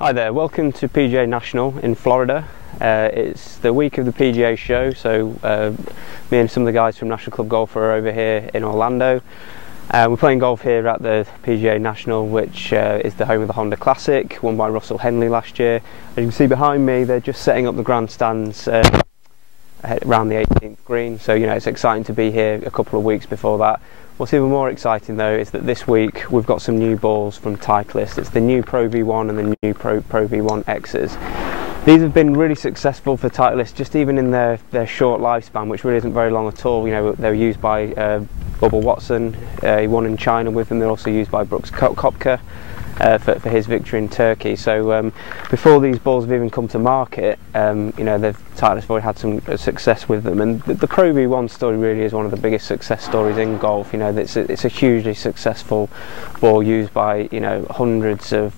Hi there, welcome to PGA National in Florida. It's the week of the PGA show, so me and some of the guys from National Club Golf are over here in Orlando. We're playing golf here at the PGA National, which is the home of the Honda Classic, won by Russell Henley last year. As you can see behind me, they're just setting up the grandstands around the 18th green, so you know it's exciting to be here a couple of weeks before that. What's even more exciting though is that this week we've got some new balls from Titleist. It's the new Pro V1 and the new Pro V1x's. These have been really successful for Titleist, just even in their short lifespan, which really isn't very long at all. You know, they were used by Bubba Watson, he won in China with them. They're also used by Brooks Koepka for his victory in Turkey. So before these balls have even come to market, you know, Titleist have already had some success with them. And the Pro V1 story really is one of the biggest success stories in golf. You know, it's a hugely successful ball used by, you know, hundreds of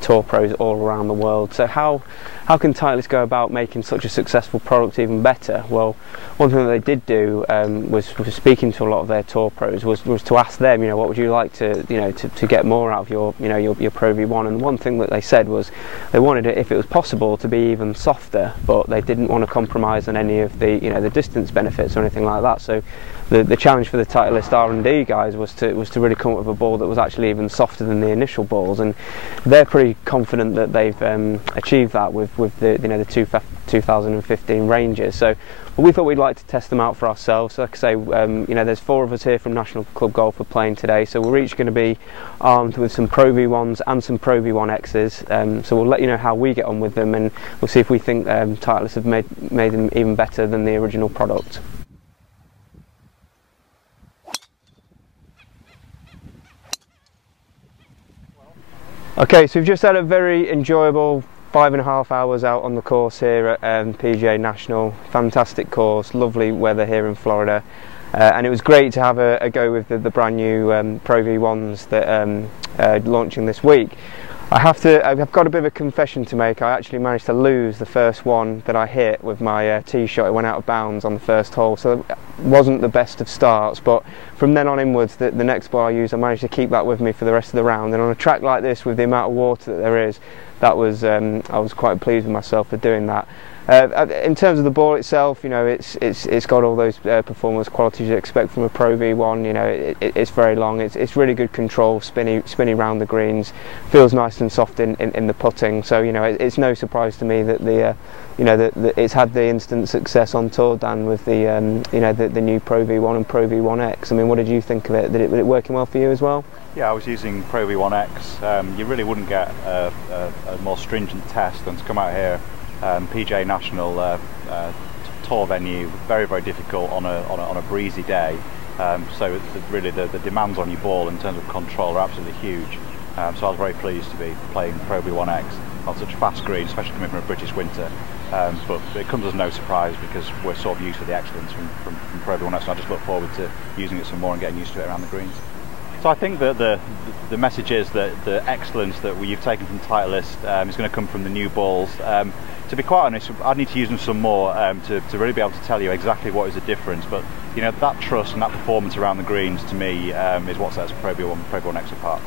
tour pros all around the world. So how can Titleist go about making such a successful product even better? Well, one thing that they did do was speaking to a lot of their tour pros was to ask them, you know, what would you like to, you know, to get more out of your Pro V1. And one thing that they said was they wanted it, if it was possible, to be even softer, but they didn't want to compromise on any of the, you know, the distance benefits or anything like that. So the challenge for the Titleist R&D guys was to really come up with a ball that was actually even softer than the initial balls, and they're pretty confident that they've achieved that with the, you know, the 2015 ranges. So we thought we'd like to test them out for ourselves. Like I say, you know, there's 4 of us here from National Club Golf we're playing today, so we're each going to be armed with some Pro V1s and some Pro V1x's. So we'll let you know how we get on with them, and we'll see if we think Titleist have made them even better than the original product. Okay, so we've just had a very enjoyable 5.5 hours out on the course here at PGA National. Fantastic course, lovely weather here in Florida, and it was great to have a go with the brand new Pro V1s that are launching this week. I've got a bit of a confession to make. I actually managed to lose the first one that I hit with my tee shot. It went out of bounds on the first hole, so it wasn't the best of starts, but from then on inwards, the next ball I used, I managed to keep that with me for the rest of the round. And on a track like this, with the amount of water that there is, that was I was quite pleased with myself for doing that. In terms of the ball itself, you know, it's got all those performance qualities you'd expect from a Pro V1. You know, it's very long. It's really good control, spinny round the greens. Feels nice and soft in the putting. So you know, it's no surprise to me that it's had the instant success on tour, Dan, with the you know, the new Pro V1 and Pro V1x. I mean, what did you think of it? Did it working well for you as well? Yeah, I was using Pro V1x. You really wouldn't get a more stringent test than to come out here. PGA National tour venue, very difficult on a breezy day. So really the demands on your ball in terms of control are absolutely huge. So I was very pleased to be playing Pro V1x on such a fast green, especially coming from a British winter. But it comes as no surprise because we're sort of used to the excellence from Pro V1x, and I just look forward to using it some more and getting used to it around the greens. So I think that the message is that the excellence that you've taken from Titleist is going to come from the new balls. To be quite honest, I need to use them some more to really be able to tell you exactly what is the difference. But you know, that trust and that performance around the greens to me is what sets Pro V1x apart.